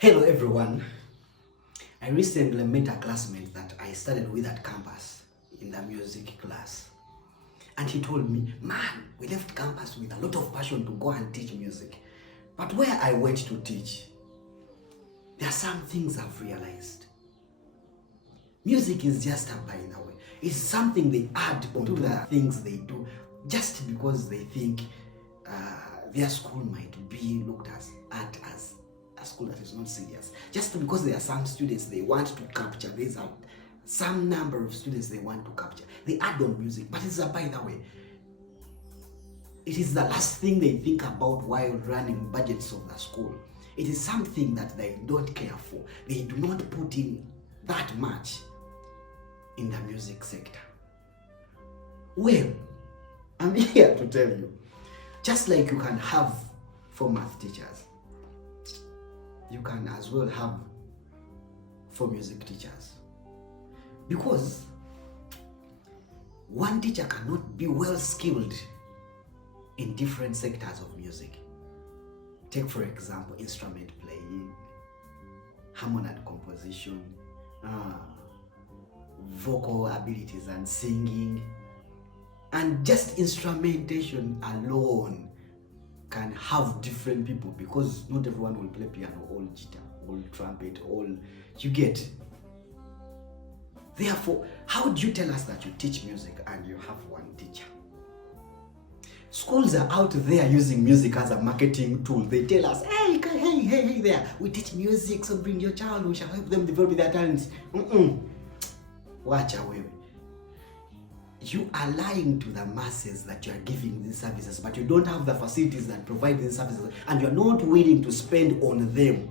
Hello everyone. I recently met a classmate that I studied with at campus in the music class. And he told me, man, we left campus with a lot of passion to go and teach music. But where I went to teach, there are some things I've realized. Music is just a by the way. It's something they add onto the things they do just because they think their school might be looked at as a school that is not serious. Just because there are some students they want to capture, there's some number of students they want to capture. They add on music, but it's a by the way. It is the last thing they think about while running budgets of the school. It is something that they don't care for. They do not put in that much in the music sector. Well, I'm here to tell you, just like you can have for math teachers, you can as well have for music teachers. Because one teacher cannot be well skilled in different sectors of music. Take for example, instrument playing, harmony and composition, vocal abilities and singing, and just instrumentation alone can have different people, because not everyone will play piano, all guitar, all trumpet, all you get. Therefore, how do you tell us that you teach music and you have one teacher? Schools are out there using music as a marketing tool. They tell us, hey there, we teach music, so bring your child, we shall help them develop their talents. Watch away. You are lying to the masses that you are giving these services, but you don't have the facilities that provide these services, and you are not willing to spend on them.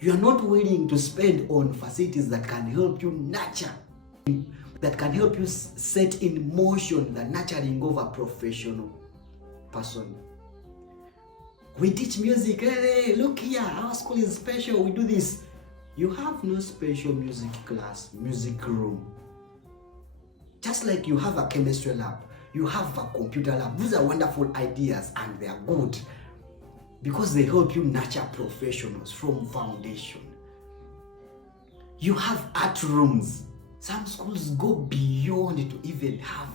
You are not willing to spend on facilities that can help you nurture, that can help you set in motion the nurturing of a professional person. We teach music, hey, look here, our school is special, we do this. You have no special music class, music room. Just like you have a chemistry lab, you have a computer lab. These are wonderful ideas and they are good because they help you nurture professionals from foundation. You have art rooms. Some schools go beyond to even have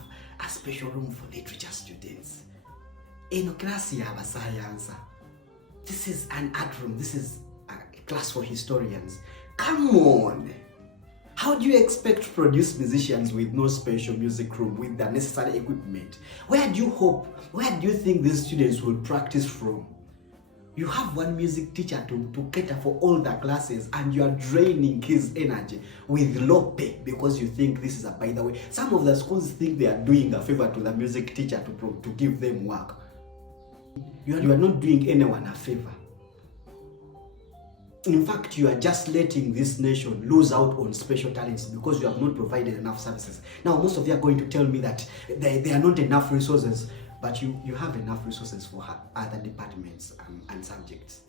a special room for literature students. In class, you have a science. This is an art room. This is a class for historians. Come on. How do you expect to produce musicians with no special music room, with the necessary equipment? Where do you think these students will practice from? You have one music teacher to cater for all the classes, and you are draining his energy with low pay because you think this is a by the way. Some of the schools think they are doing a favor to the music teacher to give them work. You are not doing anyone a favor. In fact, you are just letting this nation lose out on special talents because you have not provided enough services. Now, most of you are going to tell me that there are not enough resources, but you have enough resources for other departments and subjects.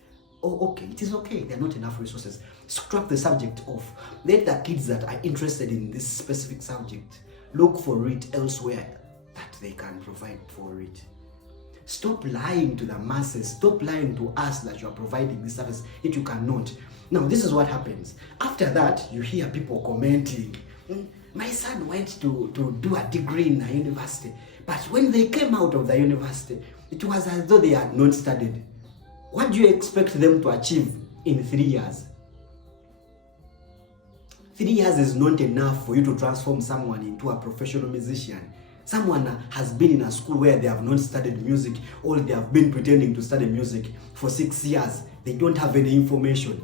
Oh, okay, it is okay, there are not enough resources. Scrap the subject off. Let the kids that are interested in this specific subject look for it elsewhere that they can provide for it. Stop lying to the masses. Stop lying to us that you are providing this service if you cannot. Now, this is what happens. After that, you hear people commenting, my son went to do a degree in a university, but when they came out of the university, it was as though they had not studied. What do you expect them to achieve in 3 years? 3 years is not enough for you to transform someone into a professional musician. Someone has been in a school where they have not studied music, or they have been pretending to study music for 6 years. They don't have any information.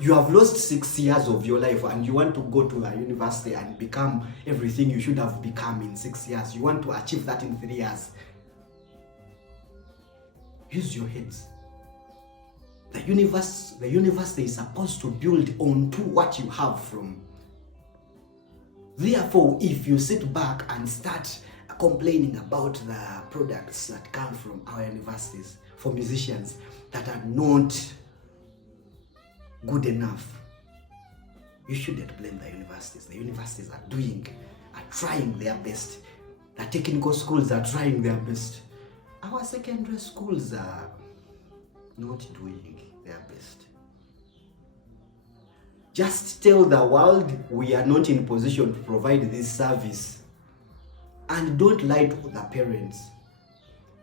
You have lost 6 years of your life, and you want to go to a university and become everything you should have become in 6 years. You want to achieve that in 3 years. Use your heads. The university is supposed to build onto what you have from. Therefore, if you sit back and start complaining about the products that come from our universities for musicians that are not good enough, you shouldn't blame the universities. The universities are trying their best. The technical schools are trying their best. Our secondary schools are not doing their best. Just tell the world we are not in position to provide this service. And don't lie to the parents.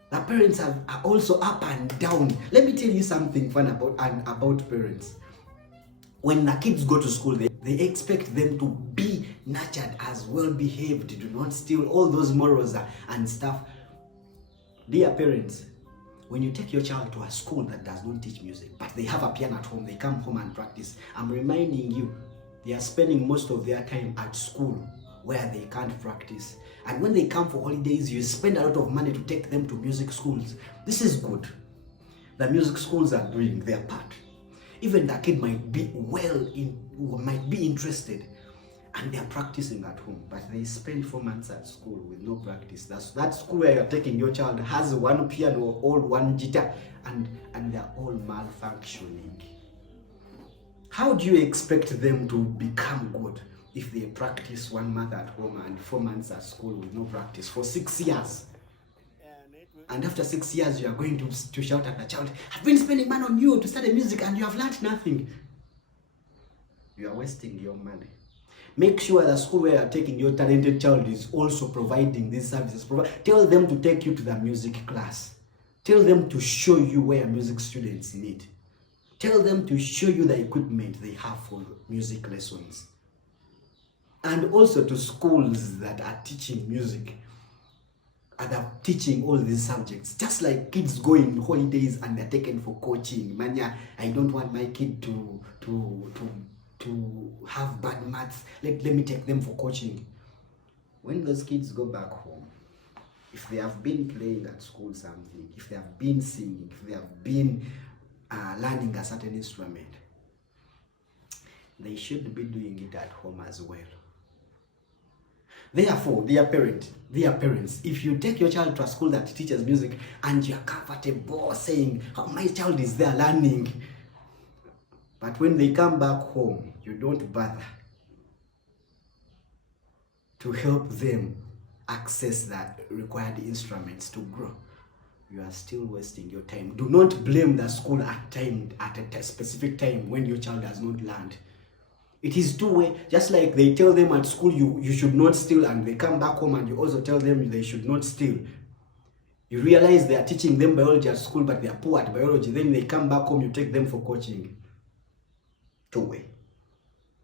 The parents are also up and down. Let me tell you something fun about parents. When the kids go to school, they expect them to be nurtured as well behaved, do not steal, all those morals and stuff. Dear parents, when you take your child to a school that does not teach music, but they have a piano at home, they come home and practice, I'm reminding you, they are spending most of their time at school where they can't practice. And when they come for holidays, you spend a lot of money to take them to music schools. This is good. The music schools are doing their part. Even the kid might be might be interested, and they're practicing at home, but they spend 4 months at school with no practice. That school where you're taking your child has one piano or one guitar, and they're all malfunctioning. How do you expect them to become good if they practice 1 month at home and 4 months at school with no practice for 6 years? And after 6 years, you are going to shout at the child, I've been spending money on you to study music and you have learned nothing. You are wasting your money. Make sure the school where you are taking your talented child is also providing these services. Tell them to take you to the music class. Tell them to show you where music students need. Tell them to show you the equipment they have for music lessons. And also to schools that are teaching music and are teaching all these subjects. Just like kids go in holidays and they're taken for coaching. Mania, I don't want my kid to have bad maths. Let me take them for coaching. When those kids go back home, if they have been playing at school something, if they have been singing, if they have been learning a certain instrument, they should be doing it at home as well. Therefore, dear parents, if you take your child to a school that teaches music and you're comfortable saying, oh, my child is there learning, but when they come back home, you don't bother to help them access the required instruments to grow, you are still wasting your time. Do not blame the school at a specific time when your child has not learned. It is two-way. Just like they tell them at school you should not steal, and they come back home and you also tell them they should not steal. You realize they are teaching them biology at school, but they are poor at biology. Then they come back home, you take them for coaching. Two-way.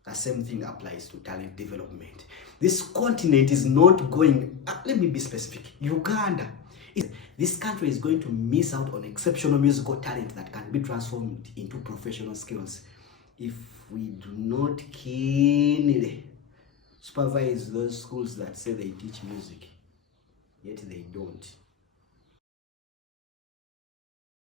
The same thing applies to talent development. This continent is not going, let me be specific, Uganda. This country is going to miss out on exceptional musical talent that can be transformed into professional skills if we do not keenly supervise those schools that say they teach music, yet they don't.